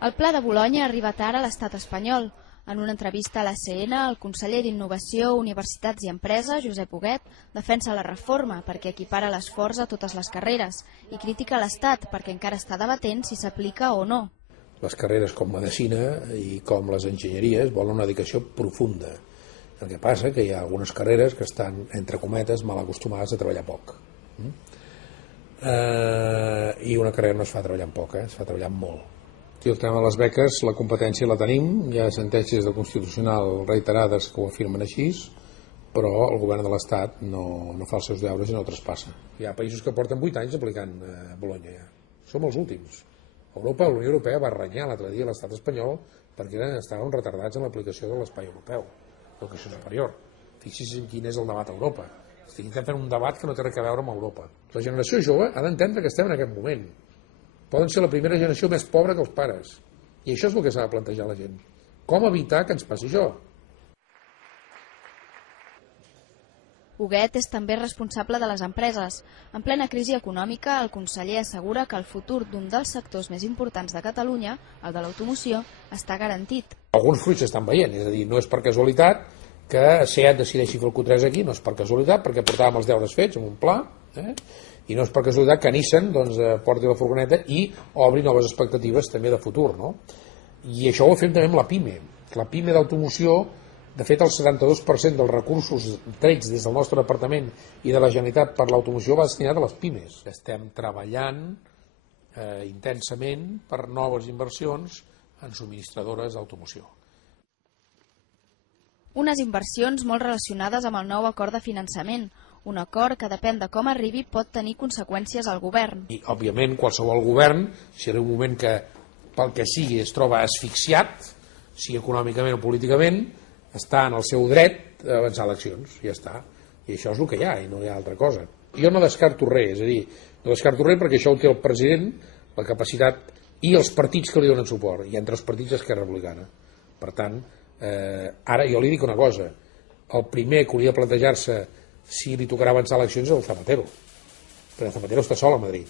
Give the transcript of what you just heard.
El Pla de Bolonya ha arribat ara a l'estat espanyol. En una entrevista a l'ACN, el conseller d'Innovació, Universitats i Empresa, Josep Huguet, defensa la reforma perquè equipara l'esforç a totes les carreres i critica l'Estat perquè encara està debatent si s'aplica o no. Les carreres com Medicina i com les enginyeries volen una dedicació profunda. El que passa que hi ha algunes carreres que estan, entre cometes, mal acostumades a treballar poc. I una carrera no es fa treballant poc, es fa treballant molt. I el tema de les beques, la competència la tenim, hi ha sentències del Constitucional reiterades que ho afirmen així, però el govern de l'Estat no fa els seus deures i no traspassa. Hi ha països que porten 8 anys aplicant Bolonya ja. Som els últims. Europa, la Unió Europea va renyar l'altre dia l'estat espanyol perquè estaven retardats en l'aplicació de l'espai europeu, l'educació superior. Fixi's quin és el debat a Europa. Estic intentant un debat que no té res a veure amb Europa. La generació jove ha d'entendre que estem en aquest moment. Poden ser la primera generació més pobra que els pares. I això és el que s'ha de plantejar la gent. Com evitar que ens passi això? Huguet és també responsable de les empreses. En plena crisi econòmica, el conseller assegura que el futur d'un dels sectors més importants de Catalunya, el de l'automoció, està garantit. Alguns fruits s'estan veient, és a dir, no és per casualitat que SEAT decideixi fer el Q3 aquí, no és per casualitat, perquè portàvem els deures fets amb un pla, i no és per casualitat que Nissan porti la furgoneta i obri noves expectatives també de futur. I això ho fem també amb la PIME. La PIME d'automoció, de fet el 72% dels recursos trets des del nostre departament i de la Generalitat per l'automoció va destinat a les PIMEs. Estem treballant intensament per noves inversions en subministradores d'automoció. Unes inversions molt relacionades amb el nou acord de finançament, un acord que depèn de com arribi pot tenir conseqüències al govern. I, òbviament, qualsevol govern, si en un moment que pel que sigui es troba asfixiat, sigui econòmicament o políticament, està en el seu dret d'avançar eleccions, ja està. I això és el que hi ha, i no hi ha altra cosa. Jo no descarto res, és a dir, no descarto res perquè això ho té el president, la capacitat i els partits que li donen suport, i entre els partits Esquerra Republicana. Per tant, ara jo li dic una cosa, el primer que hauria de plantejar-se si li tocarà avançar eleccions és el Zapatero, perquè Zapatero està sol a Madrid.